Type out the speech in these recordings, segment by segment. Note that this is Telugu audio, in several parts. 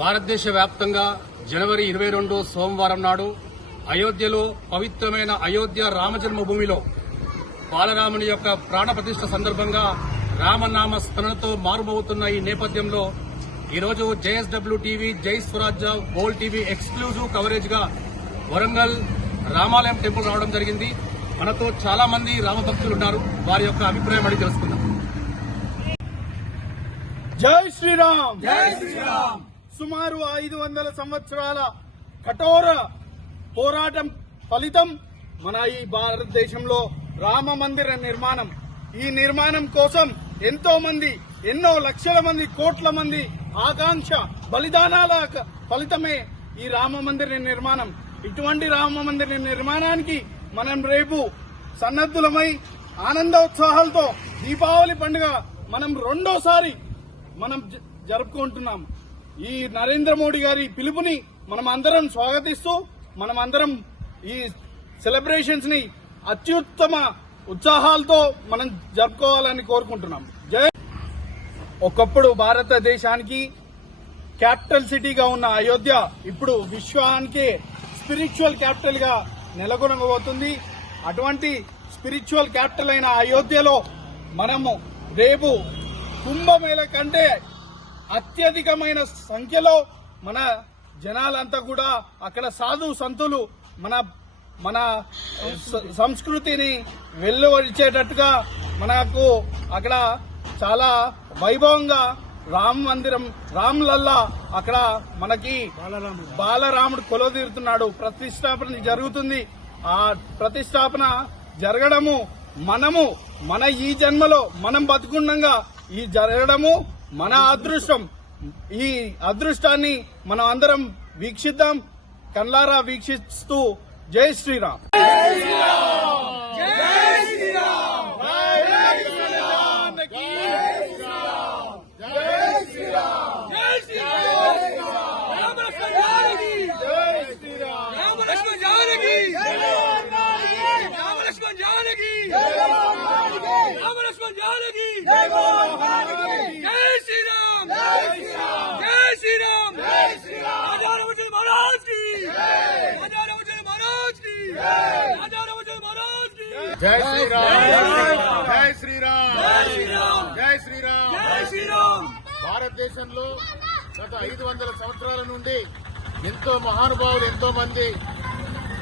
భారతదేశ వ్యాప్తంగా జనవరి 22 సోమవారం నాడు అయోధ్యలో పవిత్రమైన అయోధ్య రామజన్మభూమిలో బాలరాముని యొక్క ప్రాణ ప్రతిష్ఠ సందర్భంగా రామనామ స్మరణతో మారుమవుతున్న ఈ నేపథ్యంలో ఈరోజు జేఎస్డబ్ల్యూ టీవీ, జై స్వరాజ్య, వరల్డ్ టీవీ ఎక్స్క్లూజివ్ కవరేజ్ గా వరంగల్ రామాలయం టెంపుల్ రావడం జరిగింది. మనతో చాలా మంది రామభక్తులు ఉన్నారు. వారి యొక్క అభిప్రాయం అడిగి తెలుసుకుందాం. జై శ్రీరామ్. జై శ్రీరామ్. సుమారు 500 సంవత్సరాల కఠోర పోరాటం ఫలితం మన ఈ భారతదేశంలో రామ మందిర నిర్మాణం. ఈ నిర్మాణం కోసం ఎంతో మంది, ఎన్నో లక్షల మంది, కోట్ల మంది ఆకాంక్ష, బలిదానాల ఫలితమే ఈ రామ మందిర నిర్మాణం. ఇటువంటి రామ మందిర నిర్మాణానికి మనం రేపు సన్నద్ధులమై ఆనందోత్సాహాలతో దీపావళి పండుగ మనం రెండోసారి జరుపుకుంటున్నాం. ఈ నరేంద్ర మోడీ గారి పిలుపుని మనం అందరం స్వాగతిస్తూ మనమందరం ఈ సెలబ్రేషన్స్ ని అత్యుత్తమ ఉత్సాహాలతో మనం జరుపుకోవాలని కోరుకుంటున్నాం. జై. ఒకప్పుడు భారతదేశానికి క్యాపిటల్ సిటీగా ఉన్న అయోధ్య ఇప్పుడు విశ్వానికే స్పిరిచువల్ క్యాపిటల్ గా నెలకొనబోతుంది. అటువంటి స్పిరిచువల్ క్యాపిటల్ అయిన అయోధ్యలో మనము రేపు కుంభమేళ కంటే అత్యధికమైన సంఖ్యలో మన జనాలంతా కూడా అక్కడ సాధు సంతులు మన సంస్కృతిని వెల్లువరిచేటట్టుగా మనకు అక్కడ చాలా వైభవంగా రామ మందిరం, రామ్లల్లా అక్కడ మనకి బాలరాముడు కొలువుదీరుతున్నాడు. ప్రతిష్టాపన జరుగుతుంది. ఆ ప్రతిష్టాపన జరగడము మన ఈ జన్మలో మనం బతుకుండగా ఈ జరగడము మన అదృష్టం. ఈ అదృష్టాన్ని మనం అందరం వీక్షిద్దాం, కళ్ళారా వీక్షిస్తూ. జై శ్రీరామ్. జై శ్రీరామ్. జై శ్రీరామ్. జై శ్రీరామ్. జై శ్రీరామ్. భారతదేశంలో గత 500 సంవత్సరాల నుండి ఎంతో మహానుభావులు, ఎంతో మంది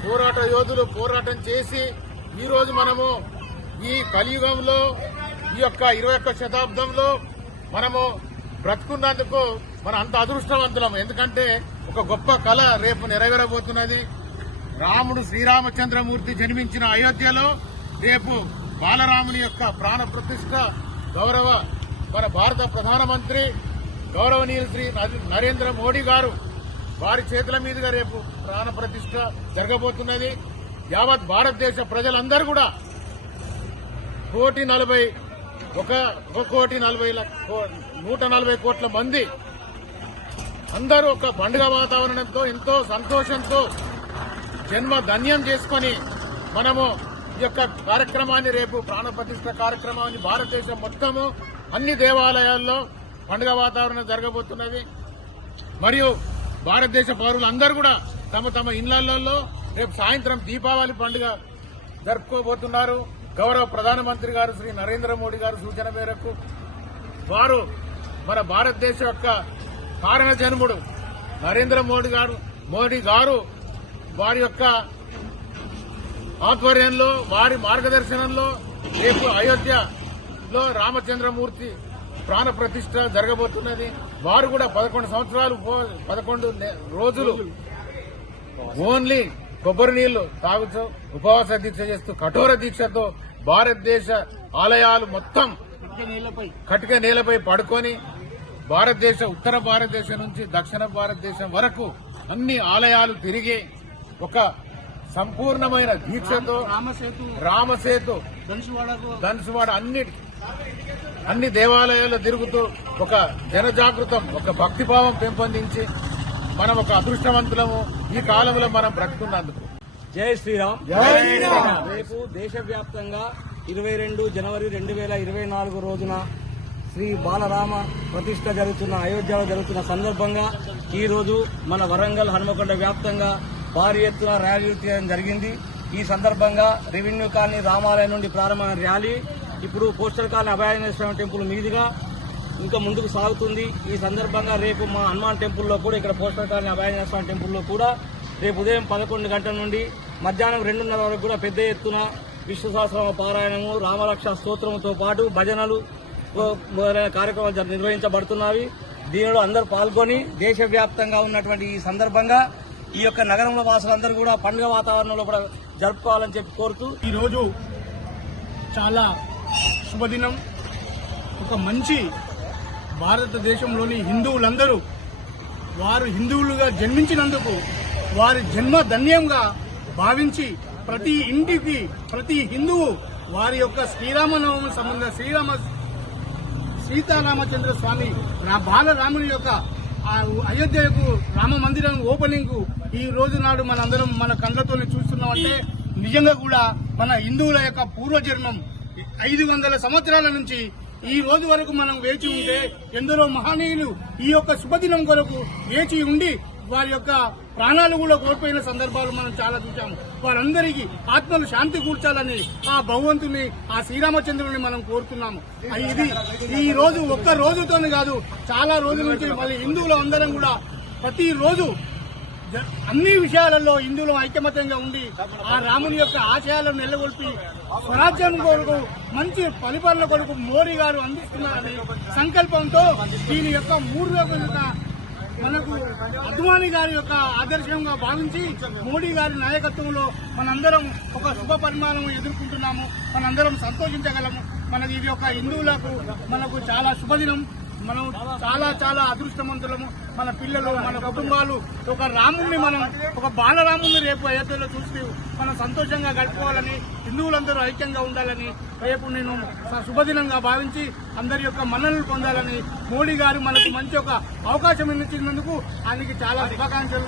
పోరాట యోధులు పోరాటం చేసి ఈ రోజు మనము ఈ కలియుగంలో, ఈ యొక్క 21వ శతాబ్దంలో మనము బ్రతుకున్నందుకు మన అంత అదృష్టవంతులం. ఎందుకంటే ఒక గొప్ప కళ రేపు నెరవేరబోతున్నది. రాముడు శ్రీరామచంద్రమూర్తి జన్మించిన అయోధ్యలో రేపు బాలరాముని యొక్క ప్రాణ ప్రతిష్ఠ గౌరవ మన భారత ప్రధానమంత్రి గౌరవనీయులు శ్రీ నరేంద్ర మోడీ గారు వారి చేతుల మీదుగా రేపు ప్రాణ ప్రతిష్ఠ జరగబోతున్నది. యావత్ భారతదేశ ప్రజలందరూ కూడా 140 కోట్ల మంది అందరూ ఒక పండుగ వాతావరణంతో, ఎంతో సంతోషంతో జన్మ ధన్యం చేసుకుని మనము ఈ యొక్క కార్యక్రమాన్ని, రేపు ప్రాణ ప్రతిష్ఠ కార్యక్రమాన్ని భారతదేశం మొత్తము అన్ని దేవాలయాల్లో పండుగ వాతావరణం జరగబోతున్నది. మరియు భారతదేశ పౌరులందరూ కూడా తమ తమ ఇళ్లలో రేపు సాయంత్రం దీపావళి పండుగ జరుపుకోబోతున్నారు. గౌరవ ప్రధానమంత్రి గారు శ్రీ నరేంద్ర మోడీ గారు సూచన మేరకు వారు మన భారతదేశం యొక్క కారణ జన్ముడు నరేంద్ర మోడీ గారు వారి యొక్క ఆధ్వర్యంలో, వారి మార్గదర్శనంలో రేపు అయోధ్యలో రామచంద్రమూర్తి ప్రాణ ప్రతిష్ఠ జరగబోతున్నది. వారు కూడా 11 రోజులు ఓన్లీ కొబ్బరి నీళ్లు తాగుతూ ఉపవాస దీక్ష చేస్తూ కఠోర దీక్షతో భారతదేశ ఆలయాలు మొత్తం కటిక నేలపై పడుకొని ఉత్తర భారతదేశం నుంచి దక్షిణ భారతదేశం వరకు అన్ని ఆలయాలు తిరిగి ఒక సంపూర్ణమైన దీక్షతో రామసేతు, ధనుసువాడ అన్ని దేవాలయాల్లో తిరుగుతూ ఒక జనజాగృతం, ఒక భక్తిభావం పెంపొందించి మనం ఒక అదృష్టవంతులము ఈ కాలంలో మనం బ్రతుకున్నందుకు. జై శ్రీరామ్. రేపు దేశవ్యాప్తంగా 22 జనవరి 2024 రోజున శ్రీ బాలరామ ప్రతిష్ఠ జరుగుతున్న అయోధ్యలో జరుగుతున్న సందర్భంగా ఈ రోజు మన వరంగల్ హనుమకొండ వ్యాప్తంగా భారీ ఎత్తున ర్యాలీ తీయడం జరిగింది. ఈ సందర్భంగా రెవెన్యూ కాలనీ రామాలయం నుండి ప్రారంభమైన ర్యాలీ ఇప్పుడు పోస్టల్ కాలనీ అభయాంజనేయ స్వామి టెంపుల్ మీదుగా ఇంకా ముందుకు సాగుతుంది. ఈ సందర్భంగా రేపు మా హనుమాన్ టెంపుల్లో కూడా ఇక్కడ పోస్టల్ కాలనీ అభయాంజనేయ స్వామి టెంపుల్లో కూడా రేపు ఉదయం 11 గంటల నుండి మధ్యాహ్నం 2:30 వరకు కూడా పెద్ద ఎత్తున విష్ణు సహస్రనామ పారాయణము, రామరక్ష స్తోత్రంతో పాటు భజనలు మొదలైన కార్యక్రమాలు నిర్వహించబడుతున్నవి. దీనిలో అందరూ పాల్గొని దేశవ్యాప్తంగా ఉన్నటువంటి ఈ సందర్భంగా ఈ యొక్క నగరంలో వాసులందరూ కూడా పండుగ వాతావరణంలో కూడా జరుపుకోవాలని చెప్పి కోరుతూ ఈరోజు చాలా శుభదినం. ఒక మంచి భారతదేశంలోని హిందువులందరూ వారు హిందువులుగా జన్మించినందుకు వారి జన్మ ధన్యంగా భావించి ప్రతి ఇంటికి ప్రతి హిందువు వారి యొక్క శ్రీరామనవమి సంబంధ సీతారామచంద్ర స్వామి బాలరాముని యొక్క అయోధ్యకు రామ మందిరం ఓపెనింగ్ కు ఈ రోజు నాడు మనందరం మన కళ్ళతోనే చూస్తున్నామంటే నిజంగా కూడా మన హిందువుల యొక్క పూర్వజన్మం 500 సంవత్సరాల నుంచి ఈ రోజు వరకు మనం వేచి ఉంటే ఎందరో మహనీయులు ఈ యొక్క శుభదినం కొరకు వేచి ఉండి వారి యొక్క ప్రాణాలు కూడా కోల్పోయిన సందర్భాలు మనం చాలా చూసాము. వారందరికీ ఆత్మలు శాంతి కూర్చాలని ఆ భగవంతుని ఆ శ్రీరామచంద్రుని మనం కోరుతున్నాము. ఇది ఈ రోజు ఒక్క రోజుతోనే కాదు, చాలా రోజుల నుంచి మళ్ళీ హిందువులు అందరం కూడా ప్రతిరోజు అన్ని విషయాలలో హిందువులు ఐకమత్యంగా ఉండి ఆ రాముని యొక్క ఆశయాలను నెలకొల్పి స్వరాజ్యం కొరకు మంచి పరిపాలన కొరకు మోడీ గారు అందిస్తున్నారని సంకల్పంతో దీని యొక్క 3 రోజుల మనకు అద్వానీ గారి యొక్క ఆదర్శంగా భావించి మోడీ గారి నాయకత్వంలో మనందరం ఒక శుభ పరిమాణం ఎదుర్కొంటున్నాము. మనందరం సంతోషించగలము. మనకి ఇది ఒక హిందువులకు మనకు చాలా శుభదినం. మనం చాలా చాలా అదృష్టవంతులము. మన పిల్లలు, మన కుటుంబాలు ఒక రాముణ్ణి ఒక బాలరాముని రేపు అయోధ్యలో చూసి మనం సంతోషంగా గడుపుకోవాలని, హిందువులందరూ ఐక్యంగా ఉండాలని రేపు నేను శుభదినంగా భావించి అందరి యొక్క మన్ననలు పొందాలని మోడీ గారు మనకు మంచి ఒక అవకాశం ఇచ్చినందుకు ఆయనకి చాలా శుభాకాంక్షలు.